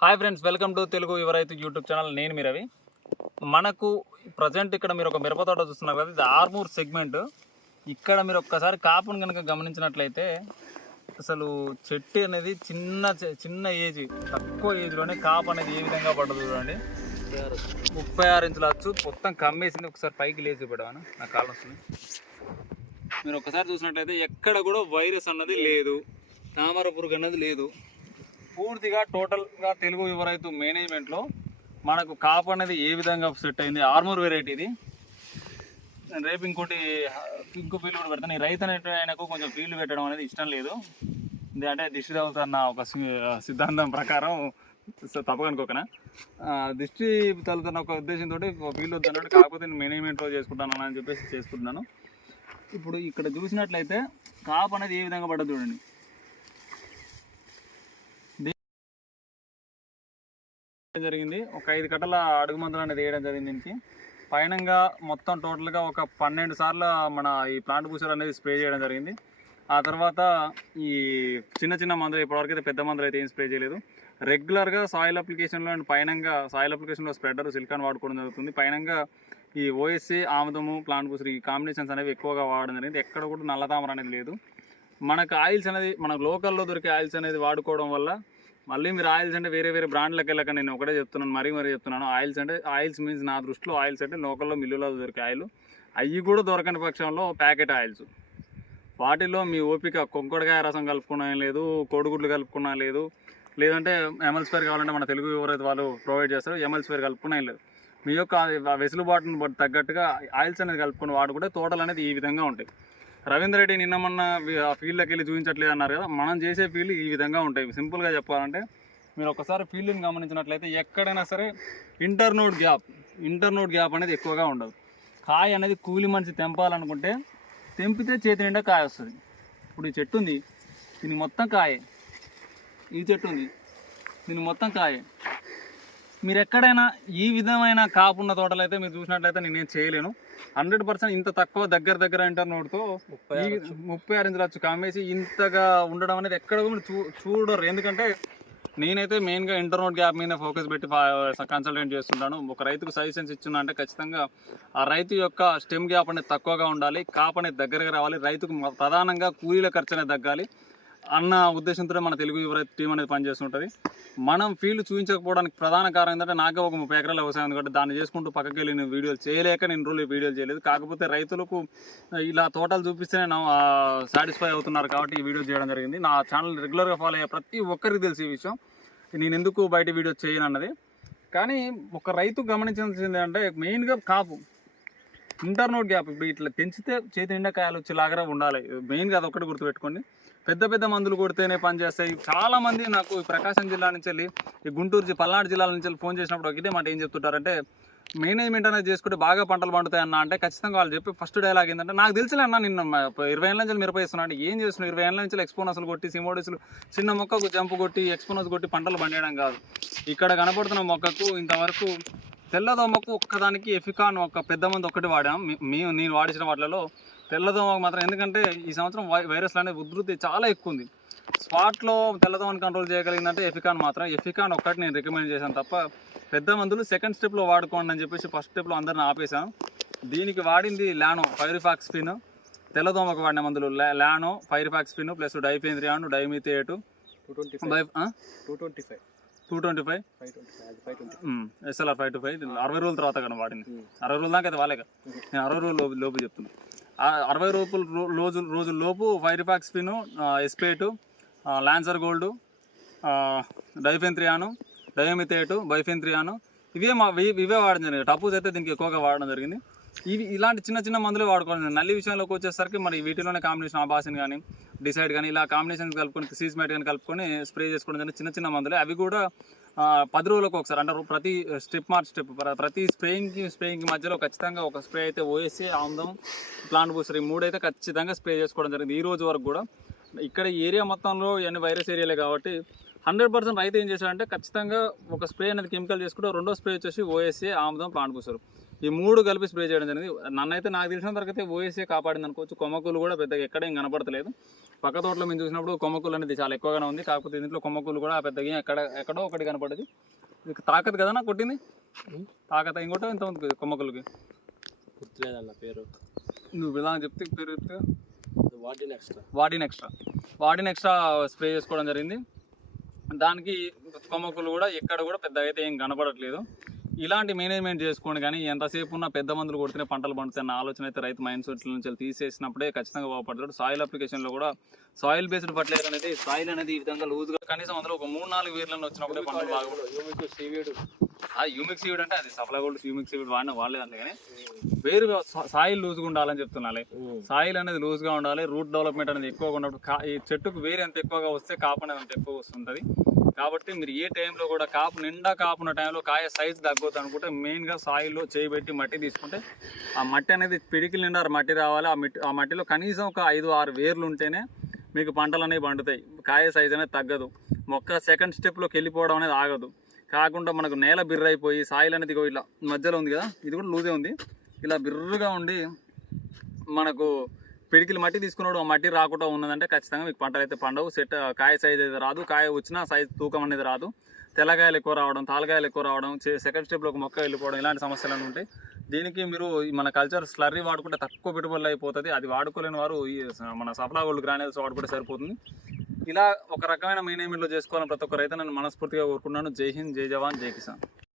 Hi friends welcome to Telugu ఎవరైతే YouTube channel నేను మీ రవి. మనకు ప్రజెంట్ ఇక్కడ మీరు ఒక మిరపతోట చూస్తున్నారు కదా ఇది ఆర్మూర్ సెగ్మెంట్ ఇక్కడ మీరు ఒక్కసారి కాపును కనుక గమనించినట్లయితే అసలు చెట్టు అనేది చిన్న చె- చిన్న ఏజ్ తక్కువ ఏజ్లోనే కాపు అనేది ఏ విధంగా పడదు చూడండి. ముప్పై ఆరు ఇంచులు వచ్చు మొత్తం కమ్మేసింది. ఒకసారి పైకి లేచి పెట్టాను నా కాలం వస్తుంది మీరు ఒకసారి చూసినట్లయితే ఎక్కడ కూడా వైరస్ అన్నది లేదు. తామర పురుగు అన్నది లేదు. పూర్తిగా టోటల్గా తెలుగు యువరైతు మేనేజ్మెంట్లో మనకు కాపు అనేది ఏ విధంగా సెట్ అయింది ఆర్మూర్ వెరైటీ ఇది. నేను రేపు ఇంకోటి ఇంకో ఫీల్డ్ కూడా పెడతాను. ఈ రైతు అనే ఆయనకు కొంచెం ఫీల్డ్ పెట్టడం అనేది ఇష్టం లేదు. అంటే దిష్టి తగులుతున్న ఒక సిద్ధాంతం ప్రకారం తప్పకనుకోకనా దిష్టి తగులుతున్న ఒక ఉద్దేశంతో ఫీల్డ్ వద్దన్నట్టు కాకపోతే నేను మేనేజ్మెంట్లో చేసుకుంటాను అని చెప్పేసి చేసుకుంటున్నాను. ఇప్పుడు ఇక్కడ చూసినట్లయితే కాపు అనేది ఏ విధంగా పడ్డది చూడండి. జరిగింది. ఒక ఐదు కట్టల అడుగు మందులు అనేది వేయడం జరిగింది దీనికి. పైనంగా మొత్తం టోటల్గా ఒక పన్నెండు సార్లు మన ఈ ప్లాంట్ పూసర్ అనేది స్ప్రే చేయడం జరిగింది. ఆ తర్వాత ఈ చిన్న చిన్న మందులు ఇప్పటివరకు అయితే పెద్ద మందులు అయితే ఏం స్ప్రే చేయలేదు. రెగ్యులర్గా సాయిల్ అప్లికేషన్లో అండ్ పైనంగా సాయిల్ అప్లికేషన్లో స్ప్రెడర్ సిలికాన్ వాడుకోవడం జరుగుతుంది. పైనంగా ఈ ఓఎస్సీ ఆముదము ప్లాంట్ పూసర్ ఈ కాంబినేషన్స్ అనేవి ఎక్కువగా వాడడం జరిగింది. ఎక్కడ కూడా నల్లతామర అనేది లేదు. మనకు ఆయిల్స్ అనేది మన లోకల్లో దొరికే ఆయిల్స్ అనేది వాడుకోవడం వల్ల మళ్ళీ మీరు ఆయిల్స్ అంటే వేరే వేరే బ్రాండ్లకు వెళ్ళక నేను ఒకటే చెప్తున్నాను మరీ మరీ చెప్తున్నాను. ఆయిల్స్ అంటే ఆయిల్స్ మీన్స్ నా దృష్టిలో ఆయిల్స్ అంటే లోకల్లో మిల్లులో దొరికే ఆయిల్. అవి కూడా దొరకని పక్షంలో ప్యాకెట్ ఆయిల్స్. వాటిలో మీ ఓపిక కొంకడకాయ రసం కలుపుకున్నా లేదు కోడిగుడ్లు కలుపుకున్నా లేదు. లేదంటే ఎమ్మెల్స్పేర్ కావాలంటే మన తెలుగు ఎవరైతే వాళ్ళు ప్రొవైడ్ చేస్తారో ఎమ్మెల్స్పేర్ కలుపుకున్నా లేదు. మీ యొక్క వెసులుబాటును బట్టి తగ్గట్టుగా ఆయిల్స్ అనేది కలుపుకొని వాడుకుంటే తోటలు అనేది ఈ విధంగా ఉంటాయి. రవీంద్ర రెడ్డి నిన్న మొన్న ఆ ఫీల్డ్కి వెళ్ళి చూపించట్లేదు అన్నారు కదా. మనం చేసే ఫీల్డ్ ఈ విధంగా ఉంటాయి. సింపుల్గా చెప్పాలంటే మీరు ఒకసారి ఫీల్డ్ని గమనించినట్లయితే ఎక్కడైనా సరే ఇంటర్నోడ్ గ్యాప్ ఇంటర్నోడ్ గ్యాప్ అనేది ఎక్కువగా ఉండదు. కాయ అనేది కూలి మనిషి తెంపాలనుకుంటే తెంపితే చేతి నిండా కాయ వస్తుంది. ఇప్పుడు ఈ చెట్టు ఉంది దీనికి మొత్తం కాయే. ఈ చెట్టు ఉంది దీనికి మొత్తం కాయే. మీరు ఎక్కడైనా ఈ విధమైన కాపున్న తోటలు అయితే మీరు చూసినట్లయితే నేనేం చేయలేను. హండ్రెడ్ పర్సెంట్ ఇంత తక్కువ దగ్గర దగ్గర ఇంటర్నోడ్తో ఈ ముప్పై ఆరు ఇంచులు వచ్చి కామేసి ఇంతగా ఉండడం అనేది ఎక్కడ కూడా చూ చూడరు. ఎందుకంటే నేనైతే మెయిన్గా ఇంటర్నోట్ గ్యాప్ మీద ఫోకస్ పెట్టి కన్సల్టెంట్ చేస్తుంటాను. ఒక రైతుకు సజెషన్స్ ఇచ్చున్నా అంటే ఖచ్చితంగా ఆ రైతు యొక్క స్టెమ్ గ్యాప్ అనేది తక్కువగా ఉండాలి. కాప్ అనేది దగ్గరగా రావాలి. రైతుకు ప్రధానంగా కూలీల ఖర్చు అనేది తగ్గాలి అన్న ఉద్దేశంతో మన తెలుగు యువ రైతు టీం అనేది పనిచేస్తుంటుంది మనం ఫీల్డ్ చూపించకపోవడానికి ప్రధాన కారణం ఏంటంటే నాకే ఒక ముప్పై ఎకరాల వ్యవసాయం ఉంది కాబట్టి దాన్ని చేసుకుంటూ పక్కకి వెళ్ళి నేను వీడియోలు చేయలేక నేను రోజులు వీడియోలు చేయలేదు. కాకపోతే రైతులకు ఇలా తోటలు చూపిస్తేనే నా సాటిస్ఫై అవుతున్నారు కాబట్టి ఈ వీడియో చేయడం జరిగింది. నా ఛానల్ రెగ్యులర్గా ఫాలో అయ్యే ప్రతి ఒక్కరికి తెలిసి ఈ విషయం. నేను ఎందుకు బయట వీడియో చేయను అన్నది. కానీ ఒక రైతు గమనించాల్సింది అంటే మెయిన్గా కాపు ఇంటర్నోట్ గ్యాప్ ఇప్పుడు ఇట్లా పెంచితే చేతి నిండా కాయలు వచ్చేలాగా ఉండాలి. మెయిన్గా అది గుర్తుపెట్టుకోండి. పెద్ద పెద్ద మందులు కొడితేనే పనిచేస్తాయి చాలా మంది నాకు ఈ ప్రకాశం జిల్లా నుంచి వెళ్ళి ఈ గుంటూరు పల్నాడు జిల్లాల నుంచి ఫోన్ చేసినప్పుడు ఒకటే మాట ఏం చెప్తుంటారంటే మేనేజ్మెంట్ అనేది చేసుకుంటే బాగా పంటలు పండుతాయి అన్న అంటే ఖచ్చితంగా వాళ్ళు చెప్పి ఫస్ట్ డైలాగ్ ఏంటంటే నాకు తెలిసిన అన్న నిన్న ఇరవై ఏళ్ళ నుంచి మిరప అంటే ఏం చేస్తున్నావు? ఇరవై ఏళ్ళ నుంచి ఎక్స్పోనస్లు కొట్టి సిమోడీసులు చిన్న మొక్కకు జంపు కొట్టి ఎక్స్పోనస్ కొట్టి పంటలు పండేయడం కాదు. ఇక్కడ కనపడుతున్న మొక్కకు ఇంతవరకు తెల్లదోమకు ఒక్కదానికి ఎఫికాన్ ఒక పెద్ద మంది ఒక్కటి వాడాం. మేము నేను వాడించిన వాటిలో తెల్లదోమకు మాత్రం ఎందుకంటే ఈ సంవత్సరం వై- వైరస్లు అనేది ఉధృతి చాలా ఎక్కువ ఉంది స్పాట్లో తెల్లదోమని కంట్రోల్ చేయగలిగిందంటే ఎఫికాన్ మాత్రం. ఎఫికాన్ ఒక్కటి నేను రికమెండ్ చేశాను తప్ప పెద్ద మందులు సెకండ్ స్టెప్లో వాడుకోండి అని చెప్పేసి ఫస్ట్ స్టెప్లో అందరిని ఆపేశాను. దీనికి వాడింది లానో ఫైరిఫాక్స్ స్పిన్. తెల్లదోమకు వాడిన మందులు లానో ఫైరిఫాక్స్ spin plus డైఫేంద్రియాను dimethoate two twenty by two twenty five. Two twenty five? Five five. Five SLR five to five. అరవై రోజుల తర్వాత కానీ వాడింది. అరవై రోజుల దాకా అయితే వాలేక నేను అరవై రోజుల లోపు లోపు చెప్తున్నా. ఆ అరవై రోజుల రోజు రోజుల లోపు ఫైరిఫాక్స్ స్పిన్ ఎస్పేటు లాన్సర్ గోల్డ్ డైఫెన్త్రియాను డయోమిథేటు బైఫెన్త్రియాను ఇవే మా ఇవే వాడడం జరిగింది. టపూస్ అయితే దీనికి ఎక్కువగా వాడడం జరిగింది. ఇవి ఇలాంటి చిన్న చిన్న మందులు వాడుకోండి. నల్లి విషయంలోకి వచ్చేసరికి మరి వీటిలోనే కాంబినేషన్ ఆబాసిన్ కానీ డిసైడ్ కానీ ఇలా కాంబినేషన్స్ కలుపుకొని సీజ్మేట్ కానీ కలుపుకొని స్ప్రే చేసుకోవడం జరిగింది చిన్న చిన్న మందులు. అవి కూడా పది రోజులకు ఒకసారి అంటే ప్రతి స్టెప్ మార్క్ స్టెప్ ప్రతి స్ప్రేయింగ్కి స్ప్రేయింగ్కి మధ్యలో ఖచ్చితంగా ఒక స్ప్రే అయితే ఓఎస్సీ ఆముదం ప్లాంట్ బూసర్ ఈ మూడైతే ఖచ్చితంగా స్ప్రే చేసుకోవడం జరిగింది. ఈ రోజు వరకు కూడా ఇక్కడ ఈ ఏరియా మొత్తంలో ఇవన్నీ వైరస్ ఏరియాలే కాబట్టి హండ్రెడ్ పర్సెంట్ రైతు ఏం చేశాడంటే ఖచ్చితంగా ఒక స్ప్రే అనేది కెమికల్ చేసుకుంటే రెండో స్ప్రే వచ్చేసి ఓఎస్ఏ ఆముదం ప్లాంట్ పూసారు ఈ మూడు కలిపి స్ప్రే చేయడం జరిగింది. నన్నైతే నాకు తెలిసిన అయితే ఓఎస్ఏ కాపాడింది అనుకోవచ్చు. కొమ్మకులు కూడా పెద్దగా ఎక్కడ ఏం కనపడతలేదు. పక్క తోటలో మేము చూసినప్పుడు కొమ్మకులు అనేది చాలా ఎక్కువగానే ఉంది. కాకపోతే దీంట్లో కొమ్మకులు కూడా పెద్దగా ఎక్కడ ఎక్కడో ఒకటి కనపడదు. ఇది తాకదు కదా నాకు కొట్టింది? తాకత ఇంకోటో ఇంత ఉంది కొమ్మకులకి? గుర్తులేదన్న పేరు. నువ్వు ఇలా చెప్తే పేరు చెప్తే? వాటిని ఎక్స్ట్రా. వాడిన్ ఎక్స్ట్రా. వాడిన్ ఎక్స్ట్రా స్ప్రే చేసుకోవడం జరిగింది. దానికి కొమ్మకులు కూడా ఎక్కడ కూడా పెద్దగా అయితే ఏం కనపడట్లేదు. ఇలాంటి మేనేజ్మెంట్ చేసుకోండి కానీ ఎంతసేపు ఉన్న పెద్ద మందులు కొడితేనే పంటలు పండుతాయి అన్న ఆలోచన అయితే రైతు మైండ్ సెట్ నుంచి తీసేసినప్పుడే ఖచ్చితంగా బాగుపడతాడు. సాయిల్ అప్లికేషన్లో కూడా సాయిల్ బేస్డ్ ఫర్టిలైజర్ అనేది సాయిల్ అనేది ఈ విధంగా లూజ్గా కనీసం అందులో ఒక మూడు నాలుగు వీర్లను వచ్చినప్పుడే పంటలు బాగా సీవీడు ఆ యూమిక్ సీవిడ్ అంటే అది సప్లై గోల్డ్ యూమిక్ సీవిడ్ వాడిన వాడలేదంటే కానీ వేరుగా సాయిల్ లూజ్గా ఉండాలని చెప్తున్నాలే. సాయిల్ అనేది లూజ్గా ఉండాలి రూట్ డెవలప్మెంట్ అనేది ఎక్కువగా ఉన్నప్పుడు ఈ చెట్టుకు వేరు ఎంత ఎక్కువగా వస్తే కాపు అనేది అంత ఎక్కువ వస్తుంటుంది. కాబట్టి మీరు ఏ టైంలో కూడా కాపు నిండా కాపున్న టైంలో కాయ సైజ్ తగ్గొద్దు అనుకుంటే మెయిన్గా సాయిల్లో చేయబెట్టి మట్టి తీసుకుంటే ఆ మట్టి అనేది పిడికిల నిండా మట్టి రావాలి. ఆ మట్టి ఆ మట్టిలో కనీసం ఒక ఐదు ఆరు వేర్లు ఉంటేనే మీకు పంటలు అనేవి పండుతాయి. కాయ సైజ్ అనేది తగ్గదు. మొక్క సెకండ్ స్టెప్లోకి వెళ్ళిపోవడం అనేది ఆగదు. కాకుండా మనకు నేల బిర్రైపోయి సాయిల్ అనేది ఇలా మధ్యలో ఉంది కదా ఇది కూడా లూజే ఉంది. ఇలా బిర్రుగా ఉండి మనకు పిడికిలు మట్టి తీసుకున్నాడు ఆ మట్టి రాకుండా ఉన్నదంటే ఖచ్చితంగా మీకు పంటలు అయితే పండవు. సెట్ కాయ సైజ్ అయితే రాదు. కాయ వచ్చినా సైజ్ తూకం అనేది రాదు. తెల్లకాయలు ఎక్కువ రావడం తాలగాయలు ఎక్కువ రావడం సెకండ్ స్టెప్లో ఒక మొక్క వెళ్ళిపోవడం ఇలాంటి సమస్యలు ఉంటాయి. దీనికి మీరు మన కల్చర్ స్లర్రీ వాడుకుంటే తక్కువ పెట్టుబడులు అయిపోతుంది. అది వాడుకోలేని వారు ఈ మన సఫలా గోల్డ్ గ్రానైల్స్ వాడుకుంటే సరిపోతుంది. ఇలా ఒక రకమైన మేనేజ్మెంట్లో చేసుకోవాలని ప్రతి ఒక్క రైతు నేను మనస్ఫూర్తిగా కోరుకున్నాను జై హింద్ జై జవాన్ జై కిసాన్.